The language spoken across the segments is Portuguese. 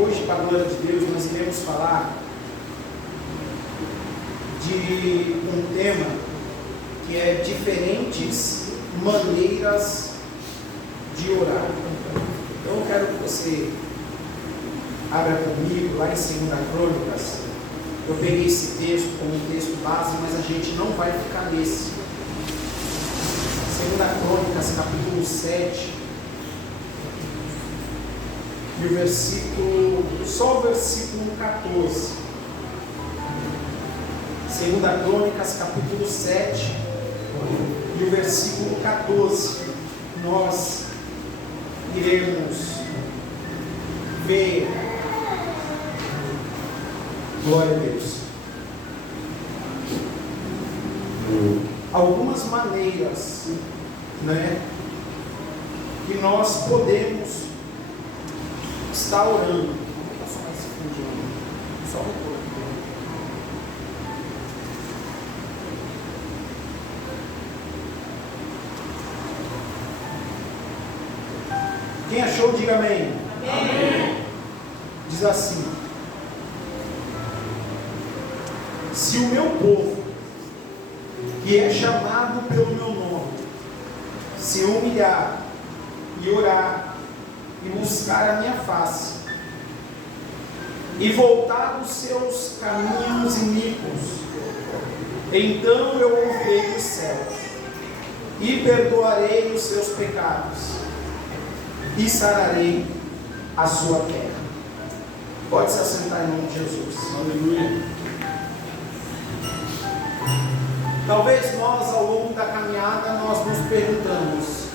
Hoje, para a glória de Deus, nós iremos falar de um tema que é diferentes maneiras de orar. Então eu quero que você abra comigo lá em 2 Crônicas. Eu peguei esse texto como um texto base, mas a gente não vai ficar nesse. 2 Crônicas, capítulo 7, e o versículo, só o versículo 14. 2 Crônicas, capítulo 7, e o versículo 14. Nós iremos ver. Glória a Deus. Algumas maneiras, que nós podemos estar orando. Vou passar mais esse fundinho. Só um pouco. Quem achou, diga amém. Amém. Diz assim: se o meu povo, que é chamado pelo meu nome, se humilhar e orar e buscar a minha face e voltar dos seus caminhos iníquos, então eu ouvirei do céu e perdoarei os seus pecados e sararei a sua terra. Pode se assentar em nome de Jesus. Aleluia. Talvez nós, ao longo da caminhada, nós nos perguntamos: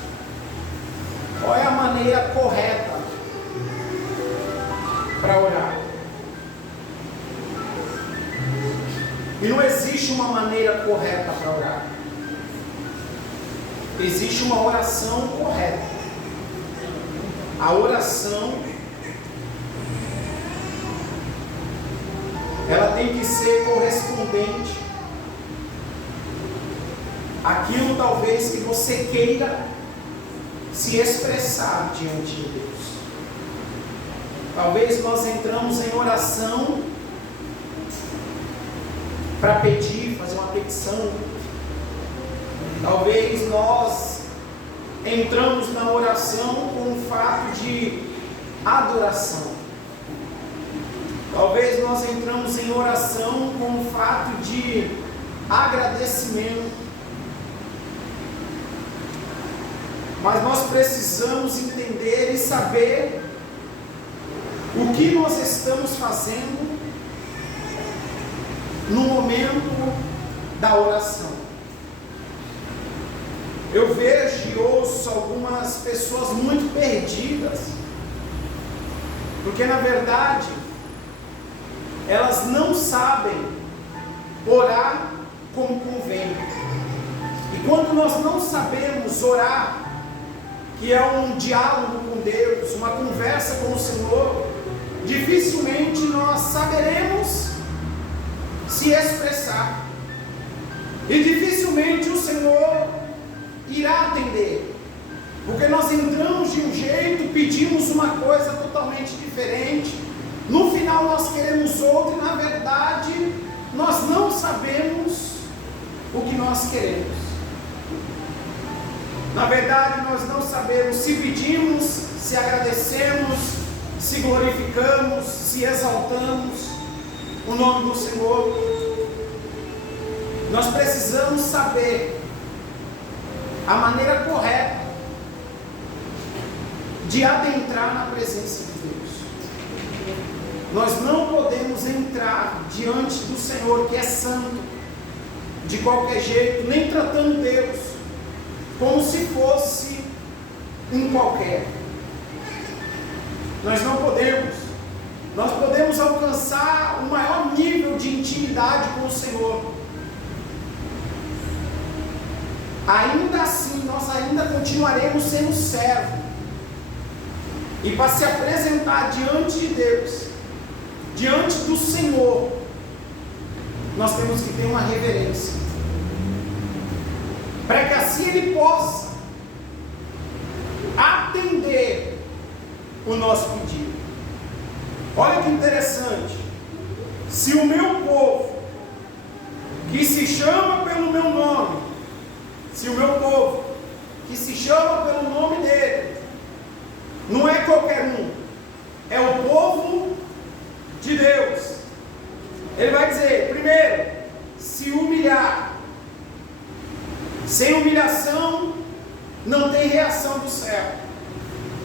qual é a maneira correta para orar? E não existe uma maneira correta para orar. Existe uma oração correta. A oração, ela tem que ser correspondente àquilo talvez que você queira se expressar diante de Deus. Talvez nós entramos em oração para pedir, fazer uma petição. Talvez nós entramos na oração com o fato de adoração. Talvez nós entramos em oração com o fato de agradecimento. Mas nós precisamos entender e saber o que nós estamos fazendo no momento da oração. Eu vejo e ouço algumas pessoas muito perdidas, porque na verdade elas não sabem orar como convém. E quando nós não sabemos orar, que é um diálogo com Deus, uma conversa com o Senhor, dificilmente nós saberemos se expressar, e dificilmente o Senhor irá atender, porque nós entramos de um jeito, pedimos uma coisa totalmente diferente, no final nós queremos outra, e na verdade nós não sabemos o que nós queremos. Na verdade nós não sabemos se pedimos, se agradecemos, se glorificamos, se exaltamos o nome do Senhor. Nós precisamos saber a maneira correta de adentrar na presença de Deus. Nós não podemos entrar diante do Senhor, que é santo, de qualquer jeito, nem tratando Deus como se fosse um qualquer. Nós não podemos. Nós podemos alcançar o maior nível de intimidade com o Senhor. Ainda assim, nós ainda continuaremos sendo servos. E para se apresentar diante de Deus, diante do Senhor, nós temos que ter uma reverência, para que assim Ele possa atender o nosso pedido. Olha que interessante. Se o meu povo, que se chama pelo meu nome, se o meu povo, que se chama pelo nome dele, não é qualquer um, é o povo de Deus. Ele vai dizer, primeiro, se humilhar. Sem humilhação, não tem reação do céu.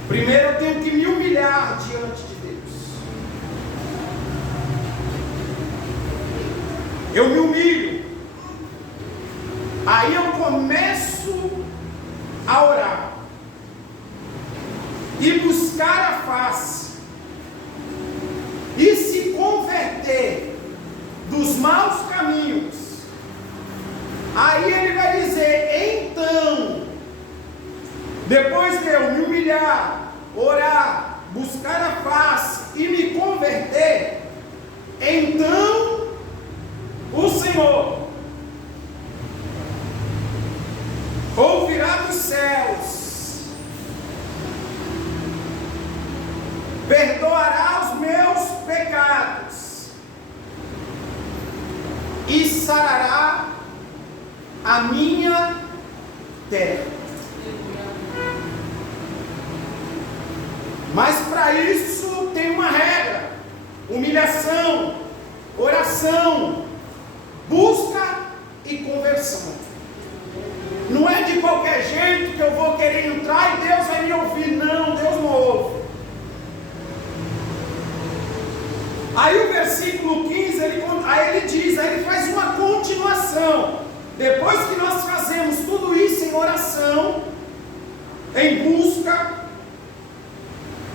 Primeiro eu tenho que me humilhar diante de Deus. Eu me humilho. Aí eu começo a orar e buscar a face e se converter dos maus caminhos. Aí ele vai dizer, então, depois de eu me humilhar, orar, buscar a face e me converter, então o Senhor ouvirá dos céus, perdoará os meus pecados e sarará a minha terra. Mas para isso tem uma regra: humilhação, oração, busca e conversão. Não é de qualquer jeito que eu vou querer entrar e Deus vai me ouvir. Não, Deus não ouve. Aí o versículo 15, ele faz uma continuação. Depois que nós fazemos tudo isso em oração, em busca,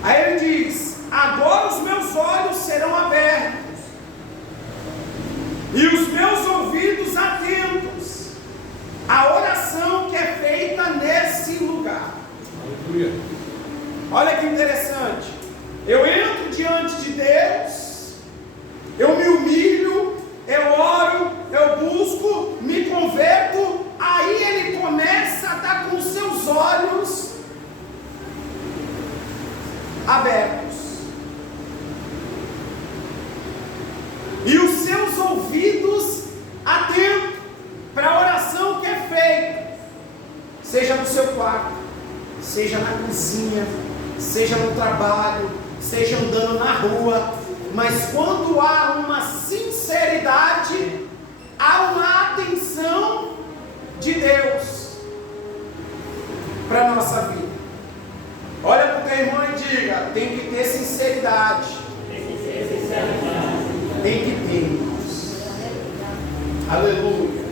aí ele diz, agora os meus olhos serão abertos, e os meus ouvidos atentos, à oração que é feita nesse lugar. Aleluia. Olha que interessante, eu entro diante de Deus, eu me humilho, eu oro, eu busco, me converto, aí ele começa a estar com os seus olhos abertos e os seus ouvidos atentos para a oração que é feita, seja no seu quarto, seja na cozinha, seja no trabalho, seja andando na rua. Mas quando há uma sinceridade, há uma atenção de Deus para a nossa vida. Olha para o teu irmão e diga, tem que ter sinceridade. Tem que ter, irmãos. Aleluia.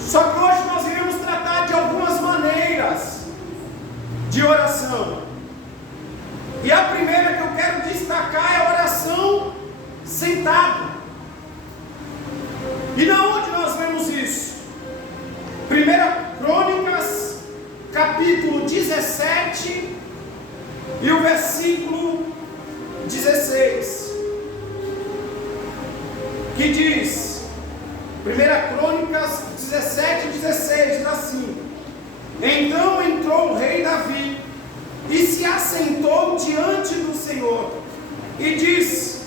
Só que hoje nós iremos tratar de algumas maneiras de oração. E a primeira que eu quero destacar é a oração sentado. E na onde nós vemos isso? 1 Crônicas, capítulo 17, e o versículo 16, que diz, 1 Crônicas 17, 16, diz assim, então entrou o rei Davi, e se assentou diante do Senhor, e disse,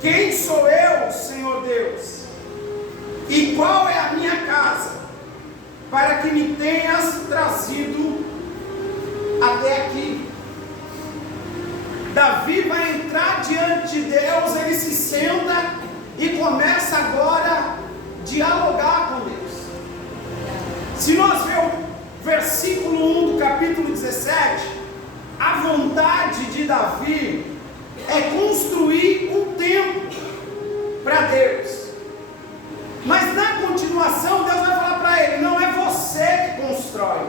quem sou eu, Senhor Deus? E qual é a minha casa, para que me tenhas trazido até aqui? Davi vai entrar diante de Deus, ele se senta e começa agora a dialogar com Deus. Se nós vermos o versículo 1 do capítulo 17, a vontade de Davi é construir um templo para Deus. Mas na continuação Deus vai falar para ele, não é você que constrói,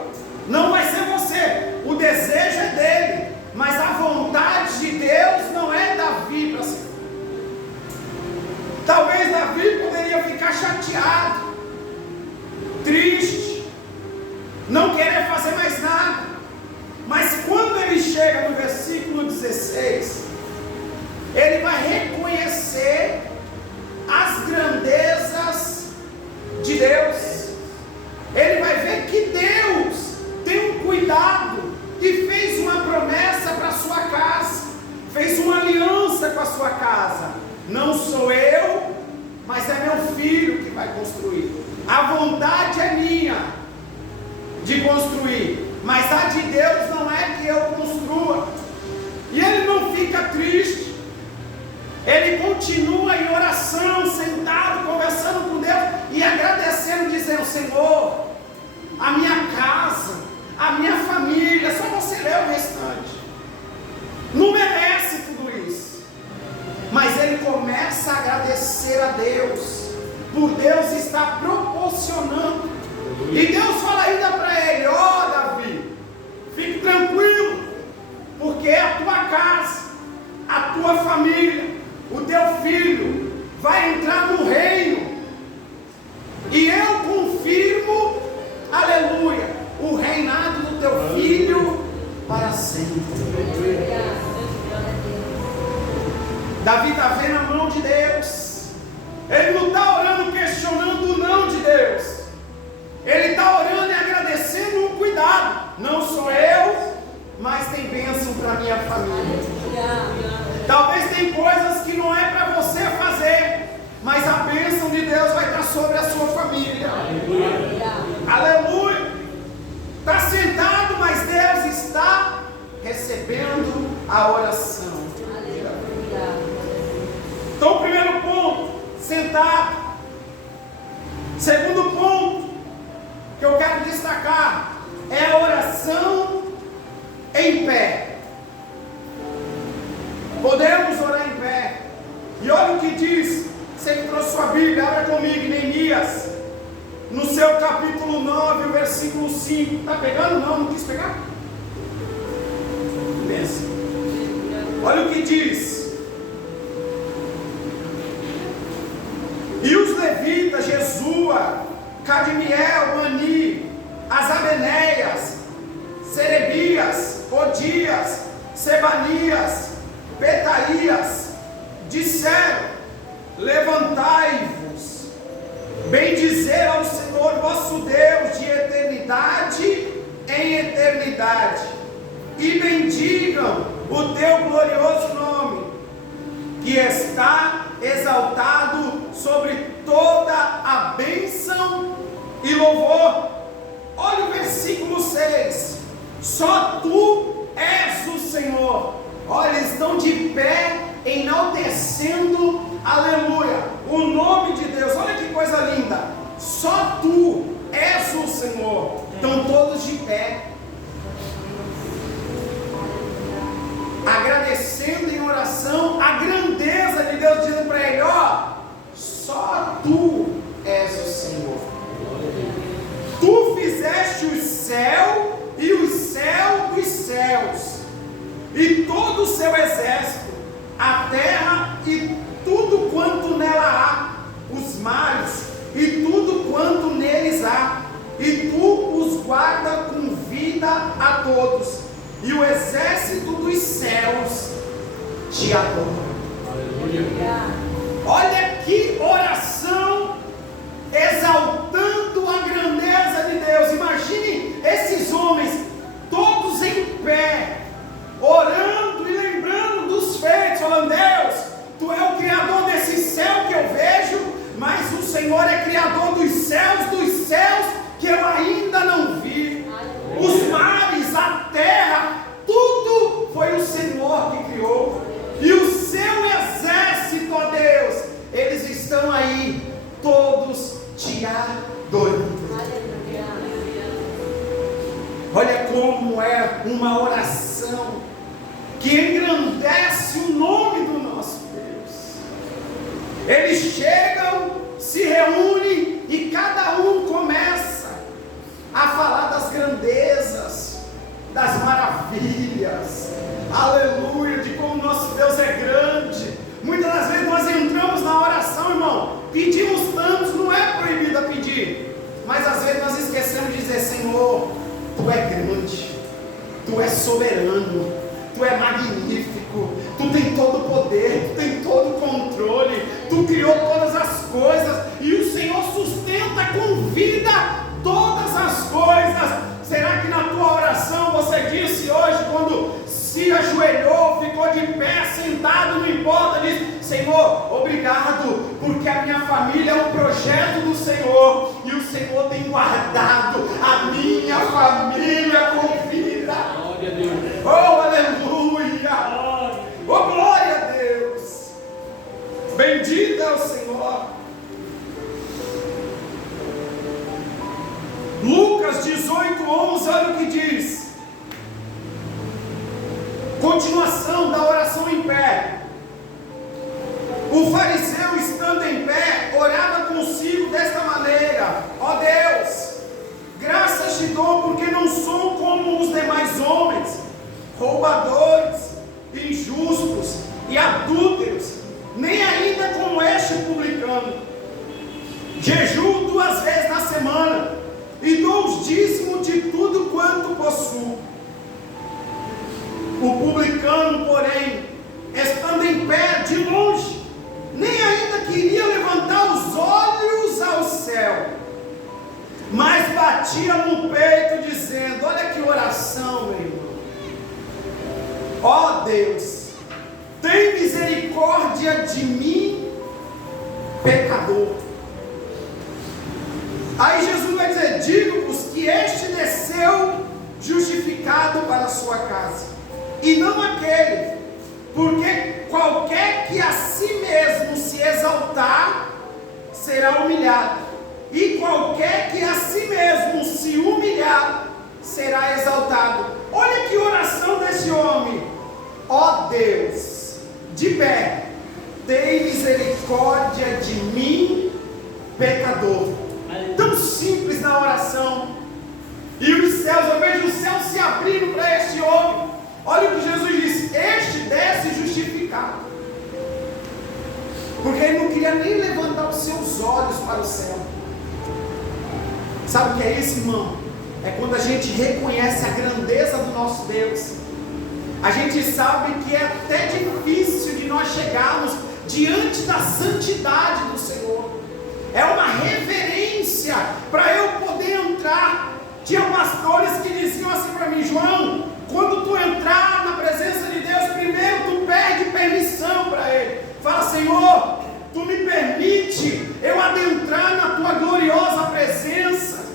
não vai ser você, o desejo é dele, mas a vontade de Deus não é Davi para ser. Talvez Davi poderia ficar chateado, triste, não querer fazer mais nada, mas quando ele chega no versículo 16, ele vai reconhecer as grandezas de Deus. Ele vai ver que Deus tem um cuidado e fez uma promessa para a sua casa, fez uma Senhor, a minha casa, a minha família. Só você lê o restante. Não merece tudo isso. Mas ele começa a agradecer a Deus, por Deus estar proporcionando. E Deus fala ainda para ele: ó Davi, fique tranquilo, porque a tua casa, a tua família, o teu filho vai entrar no reino. E eu confirmo, aleluia, o reinado do teu filho para sempre. Davi está vendo a mão de Deus. Ele não está orando questionando o não de Deus. Ele está orando e agradecendo um cuidado. Não sou eu, mas tem bênção para minha família. Talvez tem coisas que não é para você fazer, mas a bênção de Deus vai estar sobre a sua família. Aleluia. Está sentado, mas Deus está recebendo a oração. Então, primeiro ponto, sentado. Segundo ponto que eu quero destacar é a oração em pé. Podemos orar em pé. E olha o que diz. Você que trouxe sua Bíblia, abra comigo, Neemias, no seu capítulo 9, o versículo 5. Está pegando? Não quis pegar? Benção. Olha o que diz. E os levitas, Jesua, Cadmiel, Bani, Asabeneias, Serebias, Odias, Sebanias, Petaias, disseram: levantai-vos, bendizer ao Senhor vosso Deus de eternidade em eternidade, e bendigam o teu glorioso nome, que está exaltado sobre toda a bênção e louvor. Olha o versículo 6. Só tu és o Senhor. Olha, eles estão de pé, enaltecendo, aleluia, o nome de Deus. Olha que coisa linda. Só tu és o Senhor. Estão todos de pé, agradecendo em oração a grandeza de Deus, dizendo para ele: ó, só tu és o Senhor. Tu fizeste o céu e o céu dos céus, e todo o seu exército, a terra e tudo quanto nela há, os mares e tudo quanto neles há, e tu os guarda com vida a todos, e o exército dos céus te adora. Olha que oração, exaltando a grandeza de Deus. Imagine esses homens todos em pé, orando e lembrando dos feitos, falando: Deus, tu é o criador desse céu que eu vejo, mas o Senhor é criador dos céus que eu ainda não vi. Os mares, a terra, tudo foi o Senhor que criou. E o seu exército, ó Deus, eles estão aí, todos te adorando. Olha como é uma oração que engrandece o nome do nosso Deus. Eles chegam, se reúnem e cada um começa a falar das grandezas, das maravilhas, aleluia, de como nosso Deus é grande. Muitas das vezes nós entramos na oração, irmão, pedimos tantos, não é proibido a pedir, mas às vezes nós esquecemos de dizer: Senhor, tu é grande, tu é soberano, tu é magnífico, tu tem todo o poder, tu tem todo o controle, tu criou todas as coisas, e o Senhor sustenta com vida todas as coisas. Será que na tua oração você disse hoje, quando se ajoelhou, ficou de pé, sentado, não importa, diz: Senhor, obrigado, porque a minha família é um projeto do Senhor, e o Senhor tem guardado a minha família com vida. Glória a Deus. Oh, aleluia. Oh, glória a Deus. Bendito é o Senhor. Continuação da oração em pé. O fariseu, estando em pé, orava consigo desta maneira: ó Deus, graças te dou porque não sou como os demais homens, roubadores, injustos e adúlteros, nem ainda como este publicano. Jejuo 2 vezes na semana e dou os dízimos de tudo quanto possuo. O publicano, porém, estando em pé de longe, nem ainda queria levantar os olhos ao céu, mas batia no peito dizendo: olha que oração, meu irmão. Ó Deus, tem misericórdia de mim, pecador. Aí Jesus vai dizer: digo-vos que este desceu justificado para a sua casa, e não aquele, porque qualquer que a si mesmo se exaltar, será humilhado, e qualquer que a si mesmo se humilhar, será exaltado. Olha que oração desse homem: ó Deus, de pé, tem misericórdia de mim, pecador. Tão simples na oração. E os céus, eu vejo os céus se abrindo para este homem. Olha o que Jesus diz: este desce justificado, porque ele não queria nem levantar os seus olhos para o céu. Sabe o que é isso, irmão? É quando a gente reconhece a grandeza do nosso Deus. A gente sabe que é até difícil de nós chegarmos diante da santidade do Senhor. É uma reverência para eu poder entrar. Tinha pastores que diziam assim para mim: João, quando tu entrar na presença de Deus, primeiro tu pede permissão para Ele. Fala: Senhor, tu me permite eu adentrar na tua gloriosa presença.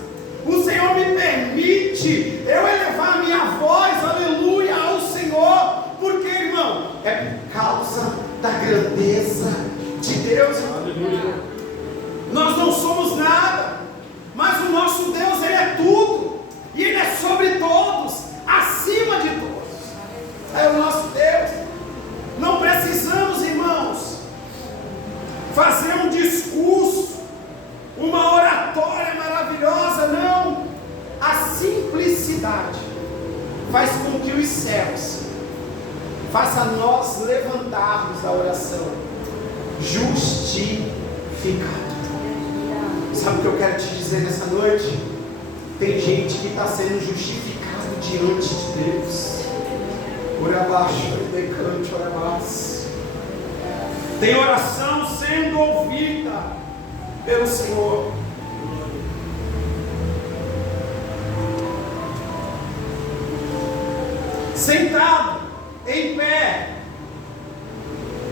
O Senhor me permite eu elevar a minha voz, aleluia, ao Senhor. Por quê, irmão? É por causa da grandeza de Deus. Aleluia. Nós não somos nada, mas o nosso Deus, Ele é tudo, e Ele é sobre todos, acima de todos. É o nosso Deus. Não precisamos, irmãos, fazer um discurso, uma oratória maravilhosa, não. A simplicidade faz com que os céus façam nós levantarmos da oração: justificado. Sabe o que eu quero te dizer nessa noite? Tem gente que está sendo justificado diante de Deus. Ora abaixo, decante, ora abaixo. Tem oração sendo ouvida pelo Senhor. Sentado, em pé.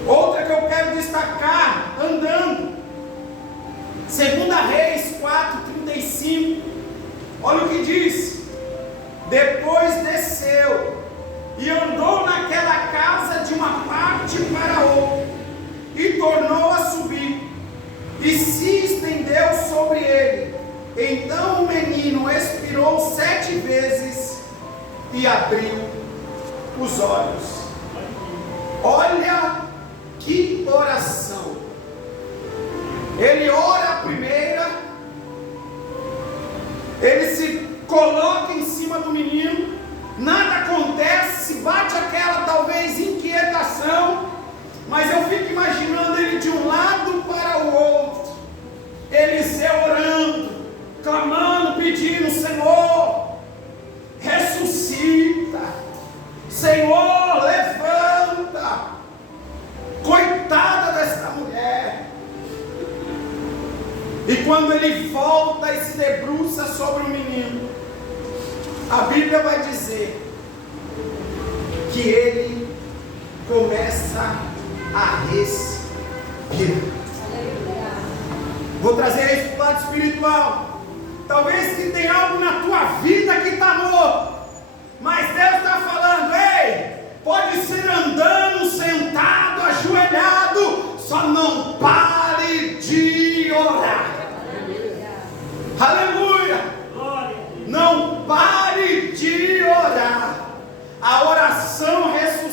Outra que eu quero destacar: andando. 2 Reis 4:35. Olha o que diz: depois desceu e andou naquela casa de uma parte para outra, e tornou a subir, e se estendeu sobre ele. Então o menino expirou 7 vezes e abriu os olhos. Olha que oração. Ele ora a primeira, ele se coloca em cima do menino, nada acontece, se bate aquela talvez inquietação, mas eu fico imaginando ele de um lado para o outro, Eliseu orando, clamando, pedindo: Senhor, ressuscita, Senhor, levanta. Coitada desta mulher. E quando ele volta e se debruça sobre o menino, a Bíblia vai dizer que ele começa a respirar. Vou trazer isso para o lado espiritual. Talvez que tem algo na tua vida que está morto, mas Deus está falando: ei, pode ser andando, sentado, ajoelhado, só não pare de orar. Aleluia! Não pare de orar. A oração ressuscita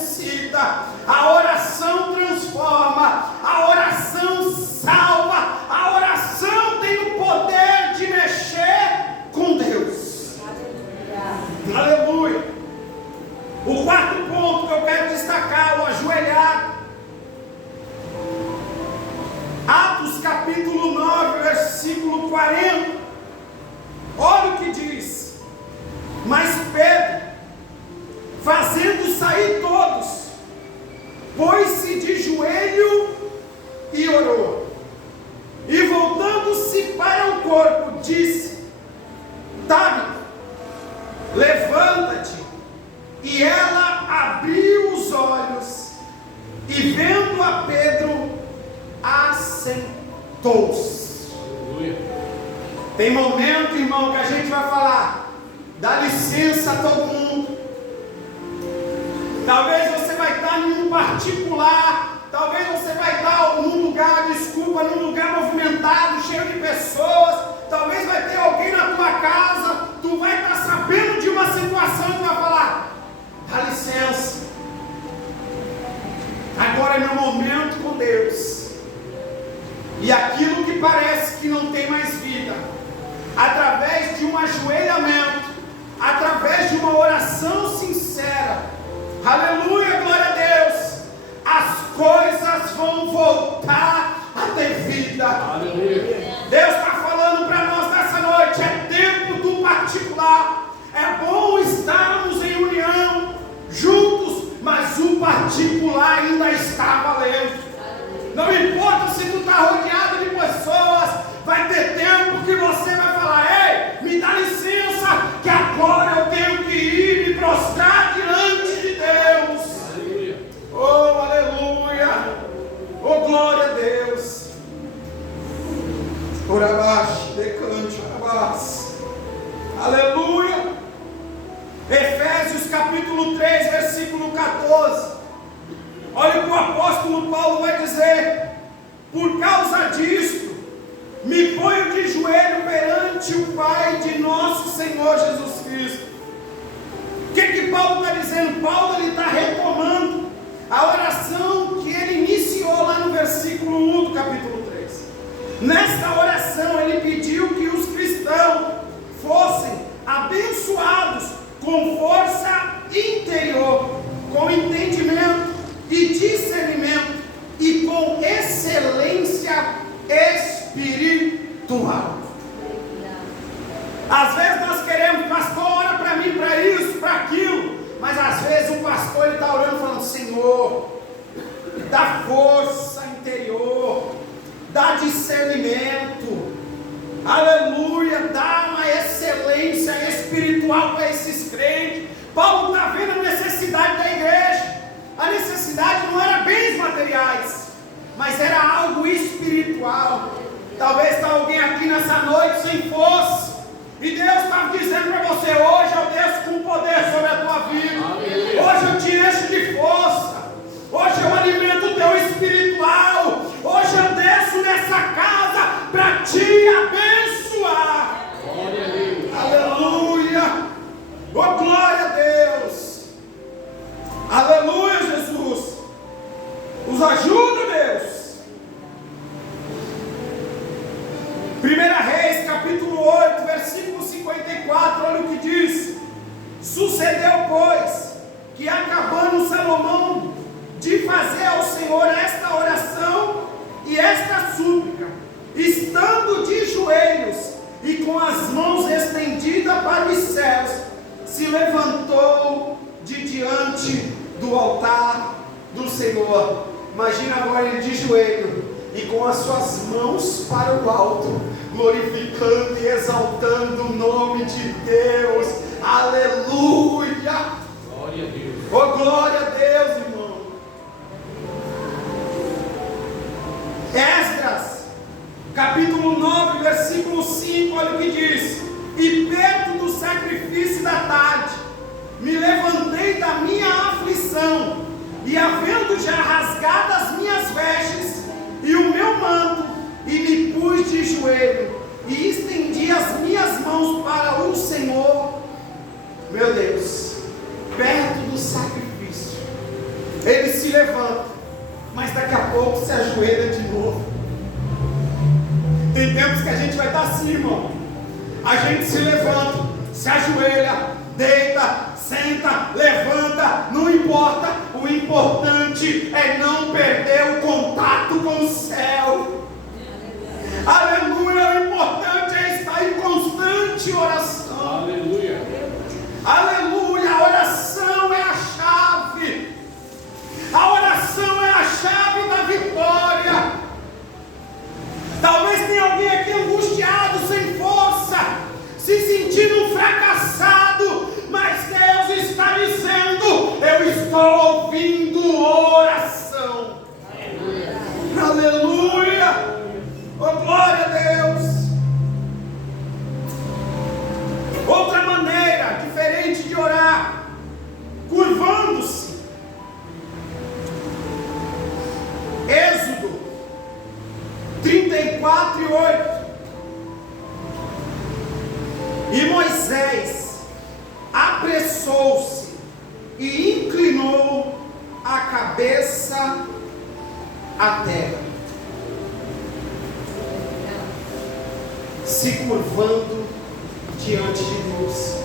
pôs-se de joelho e orou. E voltando-se para o corpo, disse: Tábita, levanta-te. E ela abriu os olhos e, vendo a Pedro, assentou-se. Tem momento, irmão, que a gente vai falar: dá licença a todo mundo. Talvez você vai estar em um particular, talvez você vai estar num lugar, num lugar movimentado, cheio de pessoas, talvez vai ter alguém na tua casa, tu vai estar sabendo de uma situação e tu vai falar: dá licença, agora é meu momento com Deus. E aquilo que parece que não tem mais vida, através de um ajoelhamento, através de uma oração sincera, aleluia, glória a Deus, as coisas vão voltar a ter vida. Aleluia. Deus está falando para nós nessa noite: é tempo do particular. É bom estarmos em união, juntos, mas o particular ainda está valendo. Não importa se tu está rodeado de pessoas, vai ter tempo que você vai falar: ei, me dá licença, que agora eu tenho que ir me prostrar diante de Deus. Aleluia. Oh, aleluia. Oh, glória a Deus. Orabaixo, decante, orabaixo. Aleluia. Efésios capítulo 3, versículo 14. Olha o que o apóstolo Paulo vai dizer: por causa disto, me ponho de joelho perante o Pai de nosso Senhor Jesus Cristo. O que Paulo está dizendo? Paulo está retomando a oração que ele iniciou lá no versículo 1 do capítulo 3. Nesta oração ele pediu que os cristãos fossem abençoados com força interior, com entendimento e discernimento e com excelência espiritual. Às vezes nós queremos: pastor, ora para mim, para isso, para aquilo. Mas às vezes o pastor está orando falando: Senhor, dá força interior, dá discernimento, aleluia, dá uma excelência espiritual para esses crentes. Paulo está vendo a necessidade da igreja. A necessidade não era bens materiais, mas era algo espiritual. Talvez está alguém aqui nessa noite sem força, e Deus está dizendo para você: hoje eu desço com poder sobre a tua vida. Aleluia. Hoje eu te encho de força. Hoje eu alimento o teu espiritual. Hoje eu desço nessa casa para te abençoar. Aleluia. Oh, glória a Deus. Aleluia, Jesus. Nos ajuda, Deus. 1 Reis, capítulo 8, versículo 54, olha o que diz: sucedeu, pois, que acabando Salomão de fazer ao Senhor esta oração e esta súplica, estando de joelhos e com as mãos estendidas para os céus, se levantou de diante do altar do Senhor. Imagina agora ele de joelho e com as suas mãos para o alto, glorificando e exaltando o nome de Deus. Aleluia. Glória a Deus. Oh, glória a Deus, irmão. Esdras, capítulo 9, versículo 5, olha o que diz: e perto do sacrifício da tarde, me levantei da minha aflição, e havendo já rasgado as minhas vestes e o meu manto, e me pus de joelho, e estendi as minhas mãos para o Senhor. Meu Deus, perto do sacrifício, ele se levanta, mas daqui a pouco se ajoelha de novo. Tem tempos que a gente vai estar assim, irmão. A gente se levanta, se ajoelha, deita, senta, levanta, não importa. O importante é não perder o contato com o céu. Aleluia. O importante é estar em constante oração. Aleluia. Aleluia. A oração é a chave. A oração se sentindo um fracassado, mas Deus está dizendo: eu estou ouvindo oração. Aleluia! Oh, glória a Deus! Outra maneira diferente de orar, curvando-se. Êxodo 34:8. E Moisés apressou-se e inclinou a cabeça à terra, se curvando diante de Deus.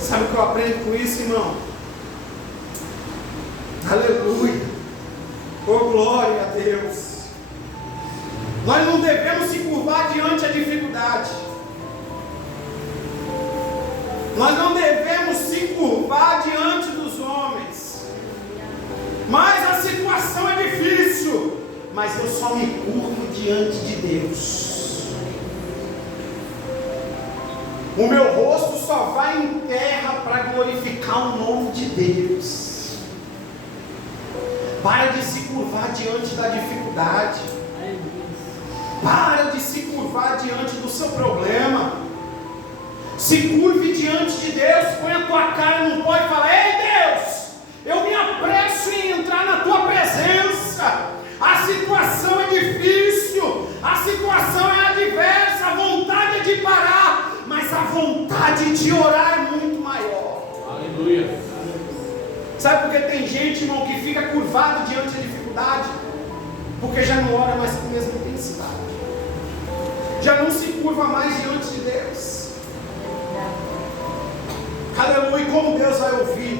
Sabe o que eu aprendo com isso, irmão? Aleluia! Oh, glória a Deus! Nós não devemos se curvar diante da dificuldade. Nós não devemos se curvar diante dos homens. Mas a situação é difícil. Mas eu só me curvo diante de Deus. O meu rosto só vai em terra para glorificar o nome de Deus. Para de se curvar diante da dificuldade. Para de se curvar diante do seu problema. Se curve diante de Deus, põe a tua cara no pó e fala: ei Deus, eu me apresso em entrar na tua presença. A situação é difícil, a situação é adversa, a vontade é de parar, mas a vontade de orar é muito maior. Aleluia. Sabe por que tem gente, irmão, que fica curvado diante da dificuldade? Porque já não ora mais com a mesma intensidade, já não se curva mais diante de Deus. Aleluia. E como Deus vai ouvir,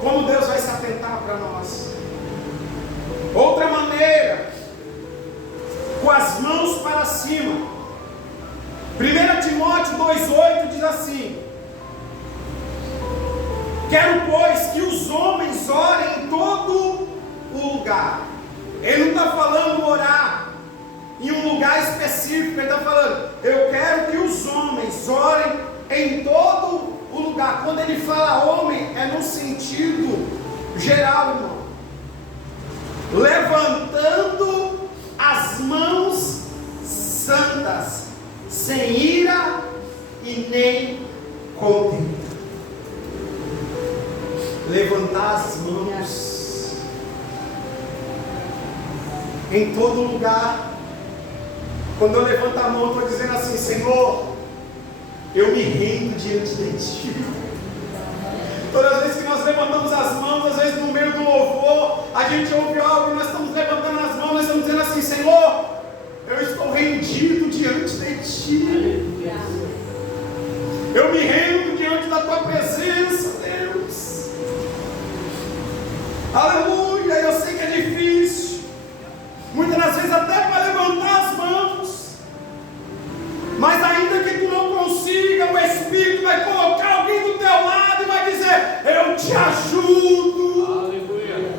como Deus vai se atentar para nós. Outra maneira, com as mãos para cima. 1 Timóteo 2,8 diz assim: quero, pois, que os homens orem em todo o lugar. Ele não está falando orar em um lugar específico, ele está falando: eu quero que os homens orem em todo o lugar. Quando ele fala homem, é no sentido geral, irmão. Levantando as mãos santas, sem ira e nem contenda. Levantar as mãos em todo lugar. Quando eu levanto a mão, eu estou dizendo assim: Senhor, eu me rendo diante de Ti. Todas as vezes que nós levantamos as mãos, às vezes no meio do louvor, a gente ouve algo e nós estamos levantando as mãos, nós estamos dizendo assim: Senhor, eu estou rendido diante de Ti. Eu me rendo diante da Tua presença, Deus. Aleluia. Eu sei que é difícil, muitas das vezes até para levantar as mãos, mas ainda que tu não consiga, o Espírito vai colocar alguém do teu lado e vai dizer: eu te ajudo. Aleluia.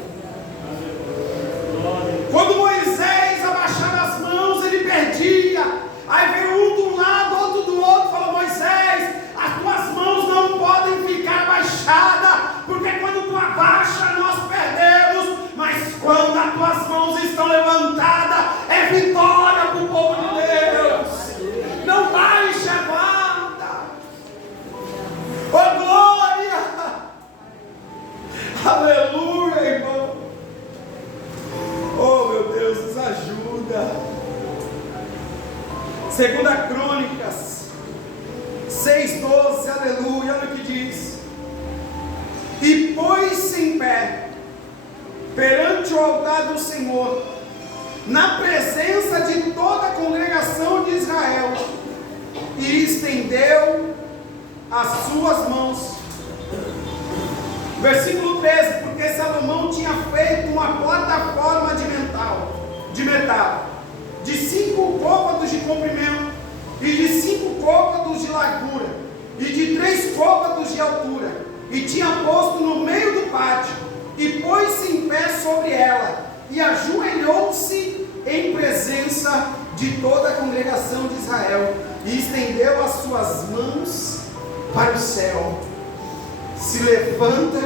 Quando Moisés abaixava as mãos, ele perdia. Aí veio um do lado, outro do outro, falou: Moisés, as tuas mãos não podem ficar abaixadas, porque quando tu abaixa, nós perdemos. Mas quando as tuas mãos estão levantadas, é vitória para o povo de Deus. Não baixe a guarda. Oh, glória! Aleluia, irmão. Oh, meu Deus, nos ajuda. 2 Crônicas 6:12, aleluia, olha o que diz: e pôs-se em pé perante o altar do Senhor, na presença de toda a congregação de Israel, e estendeu as suas mãos. Versículo 13: porque Salomão tinha feito uma plataforma de metal, de 5 côvados de comprimento, e de 5 côvados de largura, e de 3 côvados de altura, e tinha posto no meio do pátio, e pôs-se em pé sobre ela, e ajoelhou-se em presença de toda a congregação de Israel, e estendeu as suas mãos para o céu. Se levanta,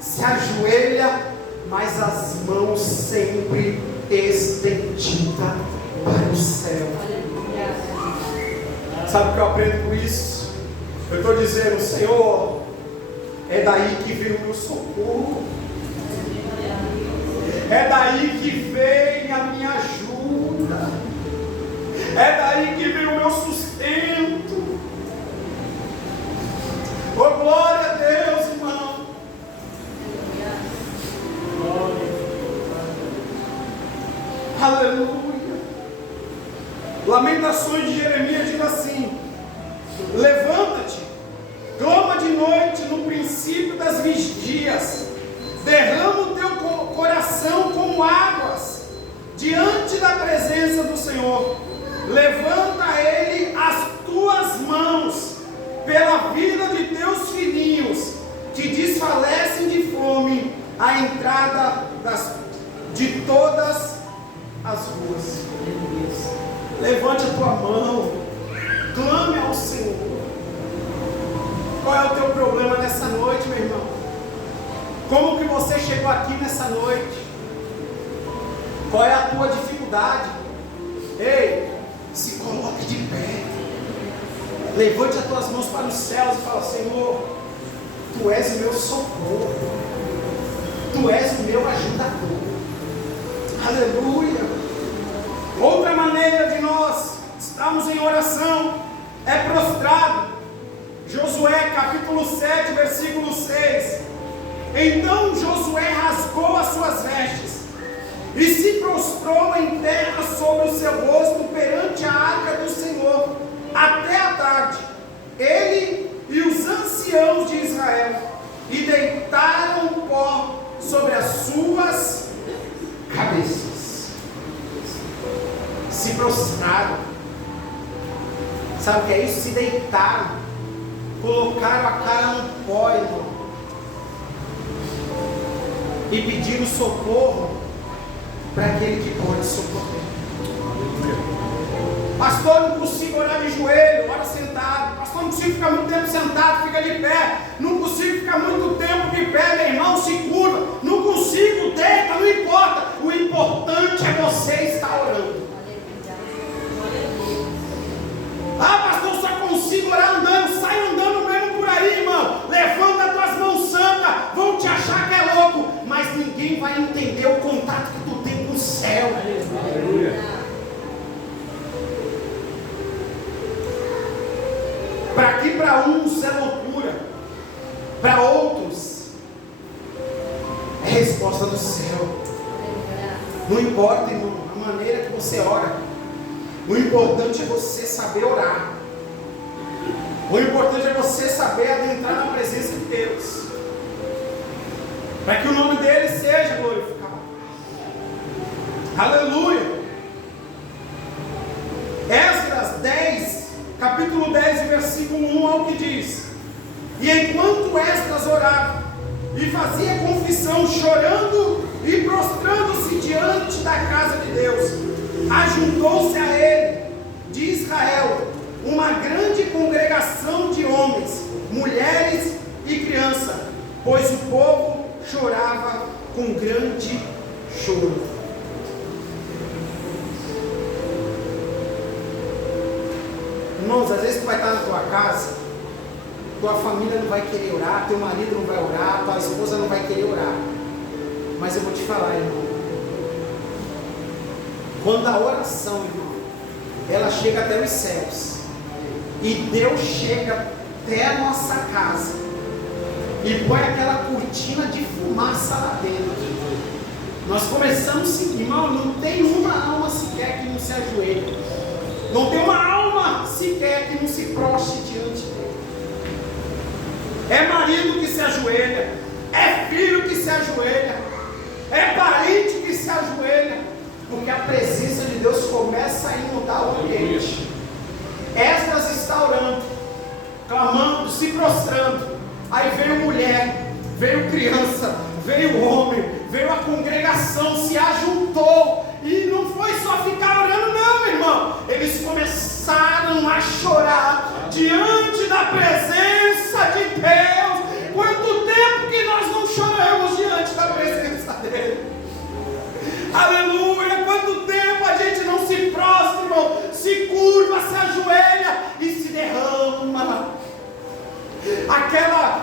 se ajoelha, mas as mãos sempre estendidas para o céu. Sabe o que eu aprendo com isso? Eu estou dizendo, Senhor, é daí que vem o meu socorro, é daí que vem a minha ajuda, é daí que vem o meu sustento. Oh, glória a Deus, irmão. Aleluia. Lamentações de Jeremias diz assim: levanta-te, clama de noite no princípio das vigílias, derrama o teu coração como águas diante da presença do Senhor. Levanta a Ele as tuas mãos pela vida de teus filhinhos que desfalecem de fome à entrada de todas as ruas. Levante a tua mão, clame ao Senhor. Qual é o teu problema nessa noite, meu irmão? Como que você chegou aqui nessa noite? Qual é a tua dificuldade? Ei, se coloque de pé, levante as tuas mãos para os céus e fala: Senhor, Tu és o meu socorro, Tu és o meu ajudador. Aleluia. Outra maneira de nós estarmos em oração é prostrado. Josué capítulo 7, versículo 6. Então Josué rasgou as suas vestes e se prostrou em terra sobre o seu rosto perante a arca do Senhor até a tarde, ele e os anciãos de Israel, e deitaram o pó sobre as suas cabeças. Se prostraram. Sabe o que é isso? Se deitaram, colocaram a cara no pó, irmão, e pediram socorro para aquele que pode socorrer. Pastor, não consigo orar de joelho, ora sentado. Pastor, não consigo ficar muito tempo sentado, fica de pé. Não consigo ficar muito tempo de pé, meu irmão, se curva. Não consigo, deita, não importa. O importante é você estar orando. Ah, pastor, só consigo orar andando. Sai andando mesmo por aí, irmão. Levanta as tuas mãos santas. Vão te achar que é louco, mas ninguém vai entender o contato que tu tem com o céu. Aleluia. Para que para uns é loucura, para outros é resposta do céu. Não importa, irmão, a maneira que você ora. O importante é você saber orar. O importante é você saber adentrar na presença de Deus, para que o nome dele seja glorificado. Aleluia. Esdras 10, capítulo 10, versículo 1, ao que diz: e enquanto Esdras orava e fazia confissão, chorando e prostrando-se diante da casa de Deus, ajuntou-se a ele de Israel uma grande congregação de homens, mulheres e crianças, pois o povo chorava com grande choro. Irmãos, às vezes tu vai estar na tua casa, tua família não vai querer orar, teu marido não vai orar, tua esposa não vai querer orar. Mas eu vou te falar, irmão, quando a oração, irmão, ela chega até os céus, e Deus chega até a nossa casa, e põe aquela cortina de fumaça lá dentro, nós começamos, irmão, não tem uma alma sequer que não se ajoelhe, não tem uma alma sequer que não se prostre diante dele. É marido que se ajoelha, é filho que se ajoelha, é parente que se ajoelha, porque a presença de Deus começa a inundar o ambiente. Esdras está orando, clamando, se prostrando. Aí veio mulher, veio criança, veio homem, veio a congregação, se ajuntou. E não foi só ficar orando, não, meu irmão. Eles começaram a a chorar diante da presença de Deus. Quanto tempo que nós não choramos diante da presença dele? Aleluia! Quanto tempo a gente não se prostra, irmão, se curva, se ajoelha e se derrama.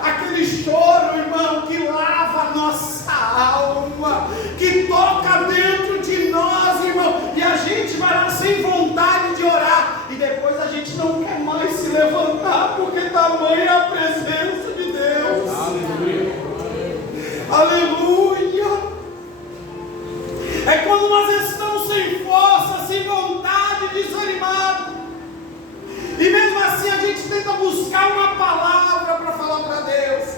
Aquele choro, irmão, que lava a nossa alma, que toca dentro de nós, irmão, e a gente vai lá sem vontade de orar, e depois a gente não quer mais se levantar, porque tamanha é a presença de Deus. Aleluia! Aleluia! É quando nós estamos sem força, sem vontade, desanimados, e mesmo assim a gente tenta buscar uma palavra para falar para Deus,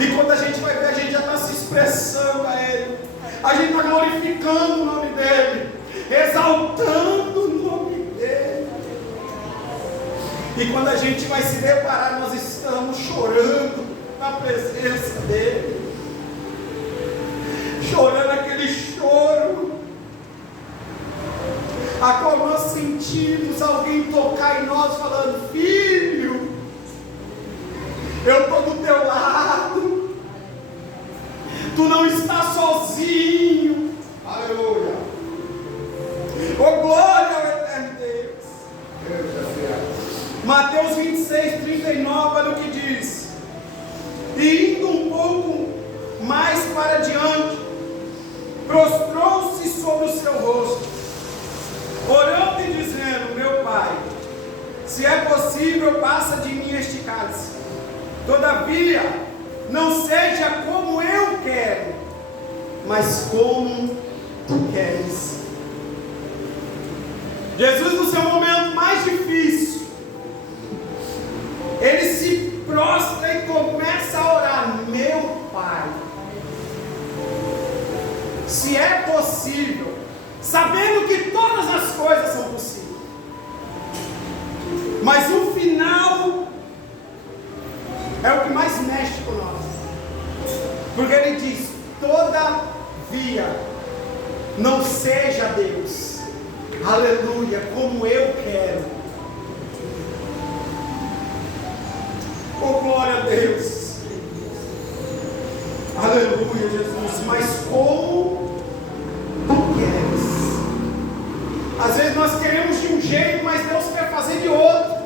e quando a gente vai ver, a gente já está se expressando a Ele, a gente está glorificando o nome dEle, exaltando o nome dEle, e quando a gente vai se deparar, nós estamos chorando na presença dEle, chorando aquele choro a qual nós sentimos alguém tocar em nós falando: filho, eu estou do teu lado, tu não estás sozinho. Aleluia! Oh, glória ao eterno Deus. Mateus 26, 39, olha o que diz: e indo um pouco mais para diante, prostrou-se sobre o seu rosto, orando e dizendo: meu Pai, se é possível, passa de mim este cálice, todavia não seja como eu quero, mas como tu queres. Jesus, no seu momento mais difícil, ele se prostra e começa a orar: meu Pai, se é possível, sabendo que todas as coisas são possíveis, mas o final é o que mais mexe com nós, porque ele diz: todavia não seja, Deus, aleluia, como eu quero. Oh, glória a Deus, aleluia, Jesus, mas como tu queres. Às vezes nós queremos de um jeito, mas Deus quer fazer de outro,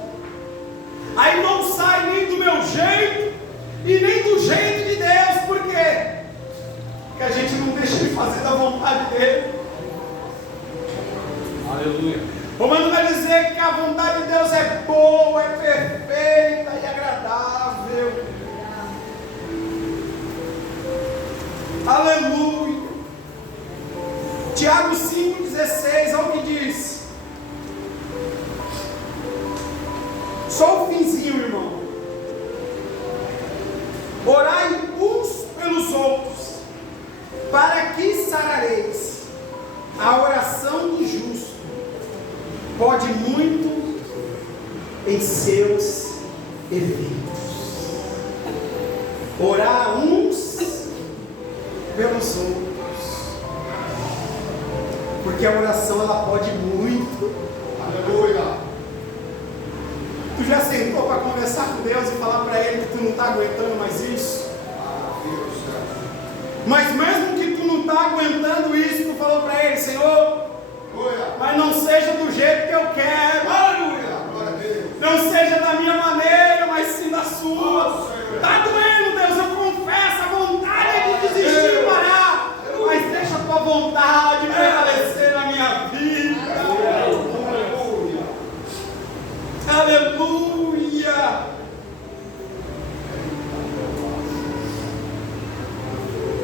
aí não sai nem do meu jeito e nem do jeito de Deus. Por quê? Porque a gente não deixa Ele fazer da vontade dEle. Aleluia. Romano vai dizer que a vontade de Deus é boa, é perfeita e agradável. Aleluia. Tiago 5,16, olha o que diz. Só o finzinho, irmão. Orai uns pelos outros, para que sarareis. A oração do justo pode muito em seus efeitos. Orar uns pelos outros, porque a oração ela pode muito. Aleluia. Tu já sentou para conversar com Deus e falar para Ele que tu não está aguentando mais isso? Mas mesmo que tu não está aguentando isso, tu falou para Ele: Senhor, mas não seja do jeito que eu quero. Aleluia. Não seja da minha maneira, mas sim da sua. Está doendo, Deus, eu confesso, a vontade é de desistir e parar, mas deixa a tua vontade prevalecer na minha vida. Aleluia.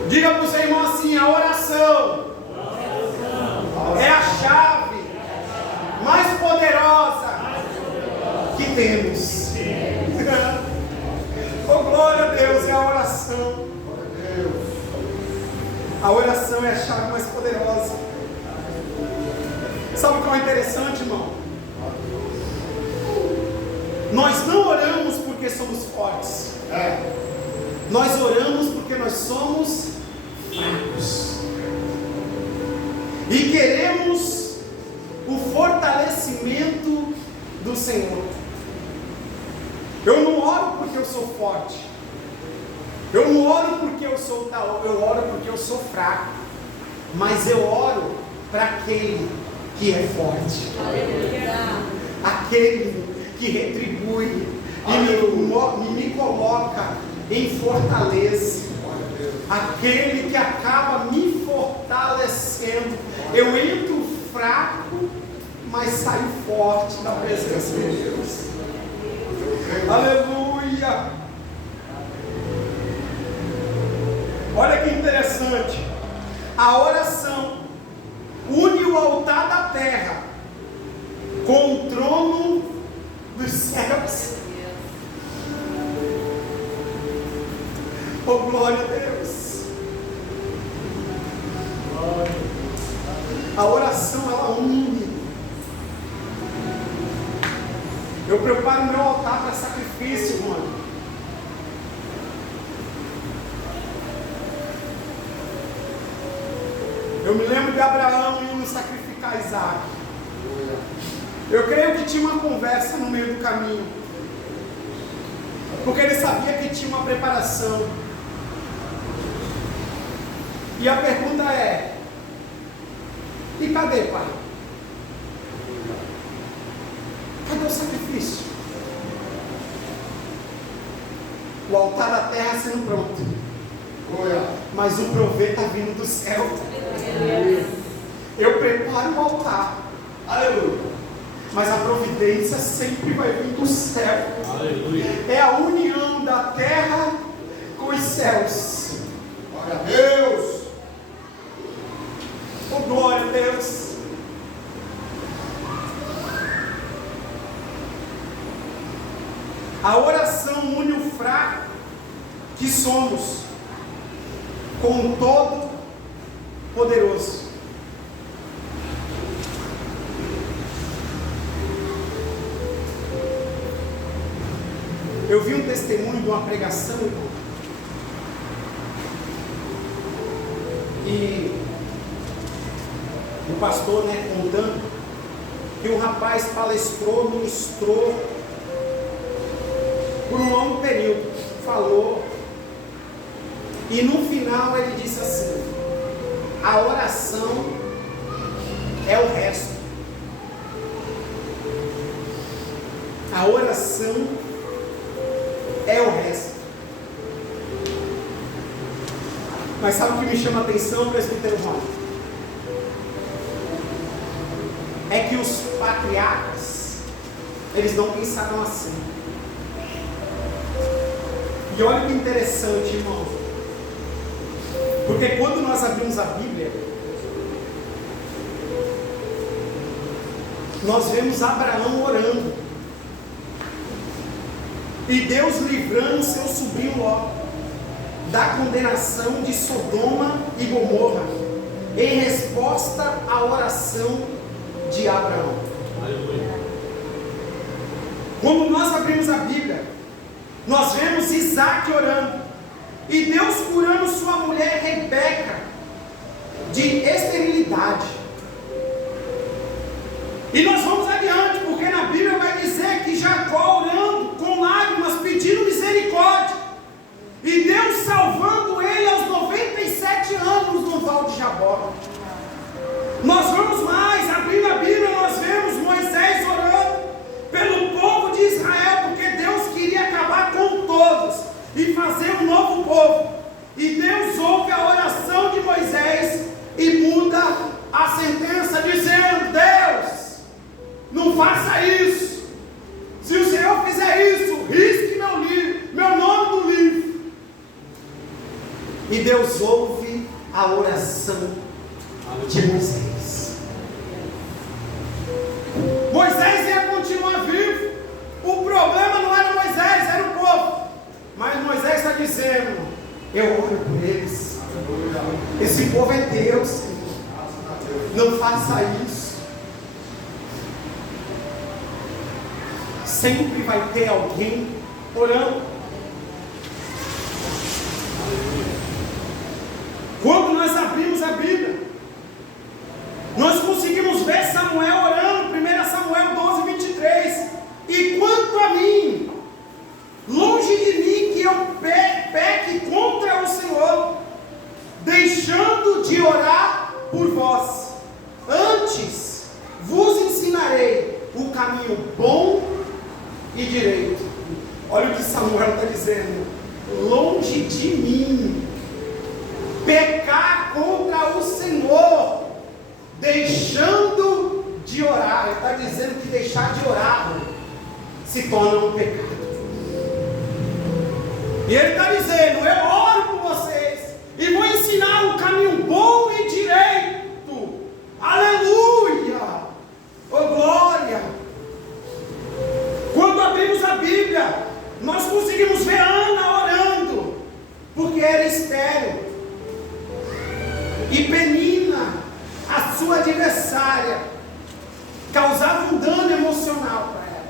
Diga para o seu irmão assim: a oração é a chave mais poderosa que temos. Oh, glória a Deus, é a oração. A oração é a chave mais poderosa. Sabe o que é interessante, irmão? Nós não oramos porque somos fortes. Nós oramos porque nós somos fracos. E queremos o fortalecimento Senhor. Eu não oro porque eu sou forte. Eu não oro porque eu sou tal. Eu oro porque eu sou fraco. Mas eu oro para aquele que é forte. Aquele que retribui e me coloca em fortaleza. Aquele que acaba me fortalecendo. Eu entro fraco, mas saio forte na presença de Deus. Aleluia! Olha que interessante. A oração une o altar da terra com o trono dos céus. Oh, glória a Deus! A oração, ela une. Eu preparo meu altar para sacrifício, irmão. Eu me lembro de Abraão indo sacrificar Isaac. Eu creio que tinha uma conversa no meio do caminho, porque ele sabia que tinha uma preparação. E a pergunta é: e cadê, pai? Cadê o sacrifício? O altar da terra sendo pronto, mas o prover está vindo do céu. Eu preparo o altar, aleluia, mas a providência sempre vai vir do céu. Aleluia. É a união da terra com os céus. Glória a Deus. Oh, glória a Deus. A oração une o fraco que somos com o Todo-Poderoso. Eu vi um testemunho de uma pregação, e o pastor, contando que um rapaz palestrou, ministrou por um longo período, falou, e no final ele disse assim: a oração é o resto. A oração é o resto. Mas sabe o que me chama a atenção, presbítero Rony? É que os patriarcas, eles não pensaram assim. E olha que interessante, irmão, porque quando nós abrimos a Bíblia, nós vemos Abraão orando, e Deus livrando seu sobrinho Ló da condenação de Sodoma e Gomorra, em resposta à oração de Abraão. Aleluia. Quando nós abrimos a Bíblia, nós vemos Isaac orando, e Deus curando sua mulher Rebeca de esterilidade. E nós vamos adiante, porque na Bíblia vai dizer que Jacó orando com lágrimas, pedindo misericórdia, e Deus salvando ele aos 97 anos no Val de Jabó. Nós vamos mais, abrindo a Bíblia, nós vemos Moisés orando pelo povo de Israel, porque Deus queria acabar com todos e fazer um novo povo. E Deus ouve a oração de Moisés e muda a sentença, dizendo: Deus, não faça isso. Se o Senhor fizer isso, risque meu nome do livro. E Deus ouve a oração de Moisés. Moisés ia continuar vivo. O problema não era Moisés, era o povo. Mas Moisés está dizendo: eu oro por eles. Esse povo é Deus. Não faça isso. Sempre vai ter alguém orando. Quando nós abrimos a Bíblia, nós conseguimos ver Samuel orando, 1 Samuel 12, 23. de orar por vós. Antes vos ensinarei o caminho bom e direito. Olha o que Samuel está dizendo: longe de mim pecar contra o Senhor, deixando de orar. Ele está dizendo que deixar de orar se torna um pecado. E ele está dizendo: eu oro por vocês e vou ensinar o caminho bom e direito. Aleluia! Oh glória! Quando abrimos a Bíblia, nós conseguimos ver Ana orando, porque era estéril. E Penina, a sua adversária, causava um dano emocional para ela.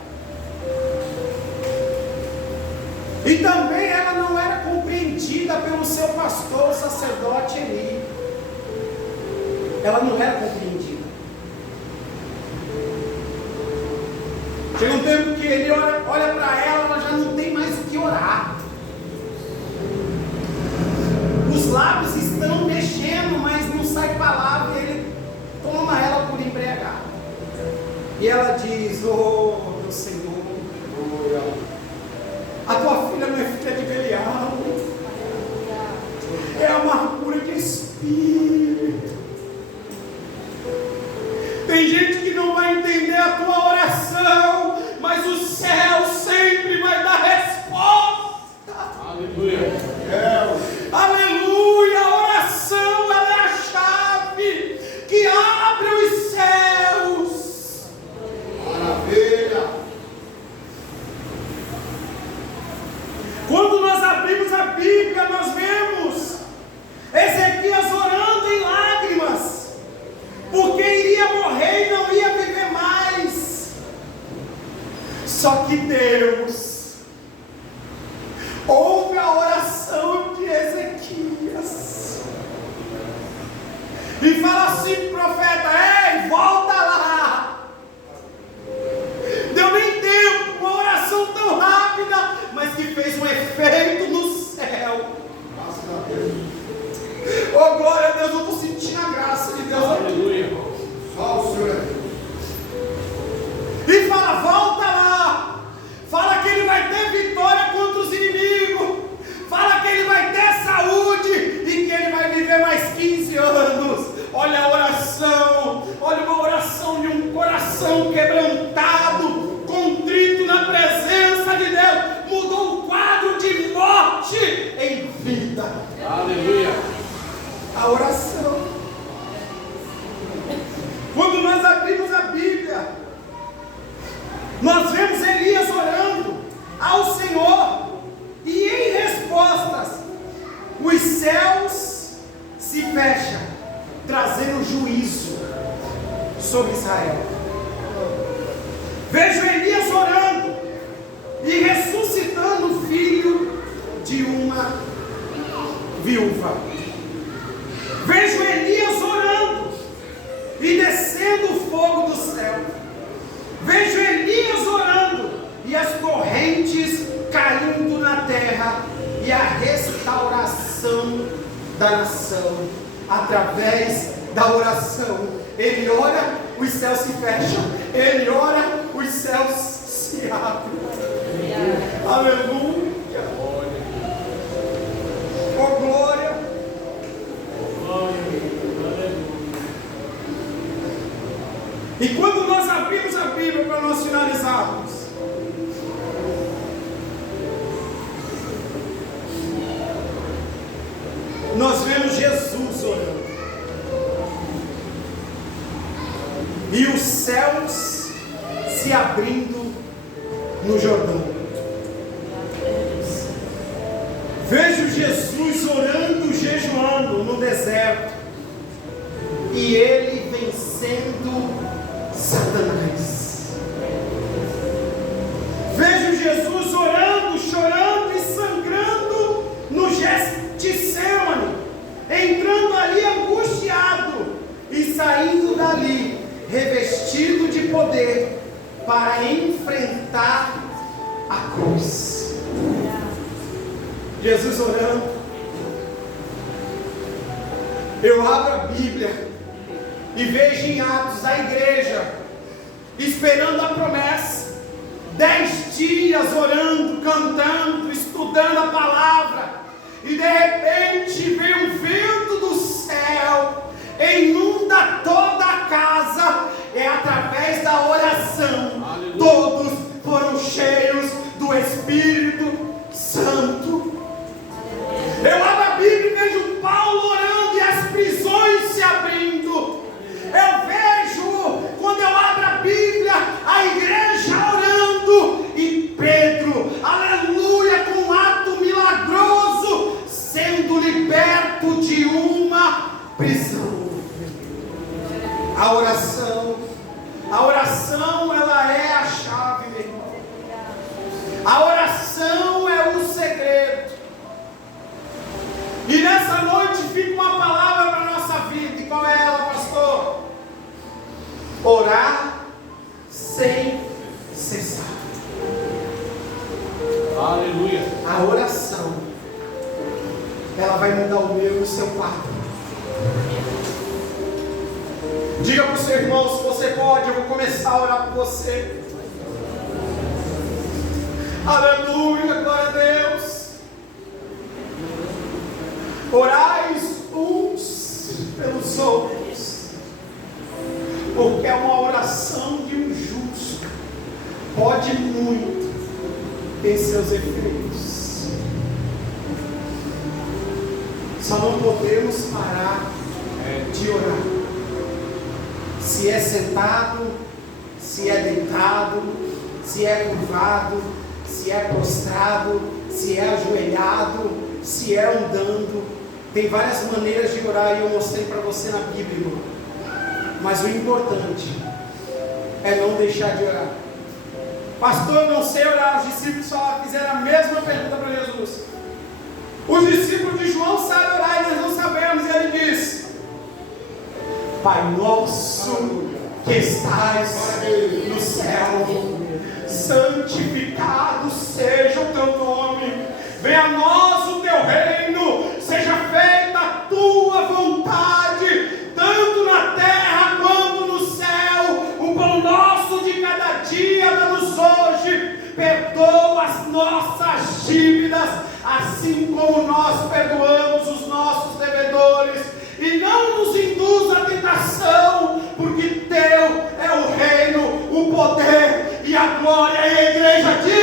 E também ela não era compreendida pelo seu pastor, o sacerdote Eli. Ela não era compreendida. Chega um tempo que ele olha para ela já não tem mais o que orar. Os lábios estão mexendo, mas não sai palavra, e ele toma ela por embriagada. E ela diz: oh meu Senhor, a tua filha não é filha de Belial, é amargura de espírito. Tem gente que não vai entender a tua oração, mas o céu sempre vai dar resposta. Aleluia. Aleluia. A oração, ela é a chave que abre os céus. Maravilha. Quando nós abrimos a Bíblia, nós vemos Ezequias orando em lágrimas, porque iria morrer e não ia viver mais. Só que Deus ouve a oração de Ezequias e fala assim para o profeta: ei, volta lá. Deu nem tempo, uma oração tão rápida, mas que fez um efeito no céu. Graças a Deus. Oh glória a Deus, eu estou sentindo a graça de Deus. Aleluia. Só o Senhor. E fala: volta lá. Fala que ele vai ter vitória contra os inimigos. Fala que ele vai ter saúde e que ele vai viver mais 15 anos. Olha a oração. Olha uma oração de um coração quebrantado, contrito na presença de Deus. Mudou o quadro de morte em vida. Aleluia. A oração. Quando nós abrimos a Bíblia, nós vemos Elias orando ao Senhor, e em respostas, os céus se fecham, trazendo juízo sobre Israel. Vejo Elias orando e ressuscitando o filho de uma viúva. Vejo Elias orando e descendo o fogo do céu. Vejo Elias orando e as correntes caindo na terra, e a restauração da nação através da oração. Ele ora, os céus se fecham. Ele ora, os céus se abrem. Aleluia. Oh glória. E quando nós abrimos a Bíblia para nós finalizarmos, nós vemos Jesus orando, e os céus se abrindo no Jordão. Vejo Jesus orando, jejuando no deserto, e ele vencendo Satanás. Vejo Jesus orando, chorando e sangrando no Getsêmani, entrando ali angustiado e saindo dali revestido de poder para enfrentar a cruz. Jesus orando. Eu abro a Bíblia e vejo em Atos a igreja esperando a promessa, 10 dias orando, cantando, estudando a palavra, e de repente vem um vento do céu, inunda toda a casa. É através da oração. Aleluia. Todos foram cheios do Espírito Santo. Eu abro a Bíblia e vejo Paulo orando e as prisões se abrindo. Eu vejo, quando eu abro a Bíblia, a igreja orando e Pedro, aleluia, com um ato milagroso, sendo liberto de uma prisão. A oração ela é a chave, meu irmão. A oração é o segredo. E nessa noite fica uma palavra para a nossa vida. E qual é ela, pastor? Orar sem cessar. Aleluia. A oração, ela vai mudar o meu e o seu quadro. Diga para o seu irmão, se você pode, eu vou começar a orar por você. Aleluia, glória a Deus. Orais uns pelos outros, porque é uma oração de um justo, pode muito em seus efeitos. Só não podemos parar de orar. Se é sentado, se é deitado, se é curvado, se é prostrado, se é ajoelhado, se é andando. Tem várias maneiras de orar e eu mostrei para você na Bíblia, irmão. Mas o importante é não deixar de orar. Pastor, eu não sei orar. Os discípulos só fizeram a mesma pergunta para Jesus. Os discípulos de João sabem orar e nós não sabemos. E ele diz: Pai nosso que estás no céu, santificado seja o teu nome, venha a nós o teu reino, seja feita a tua vontade, tanto na terra quanto no céu. O pão nosso de cada dia dá-nos hoje, perdoa as nossas dívidas, assim como nós perdoamos os nossos devedores, e não nos induz à tentação, porque teu é o reino, o poder e a glória. E a igreja diz: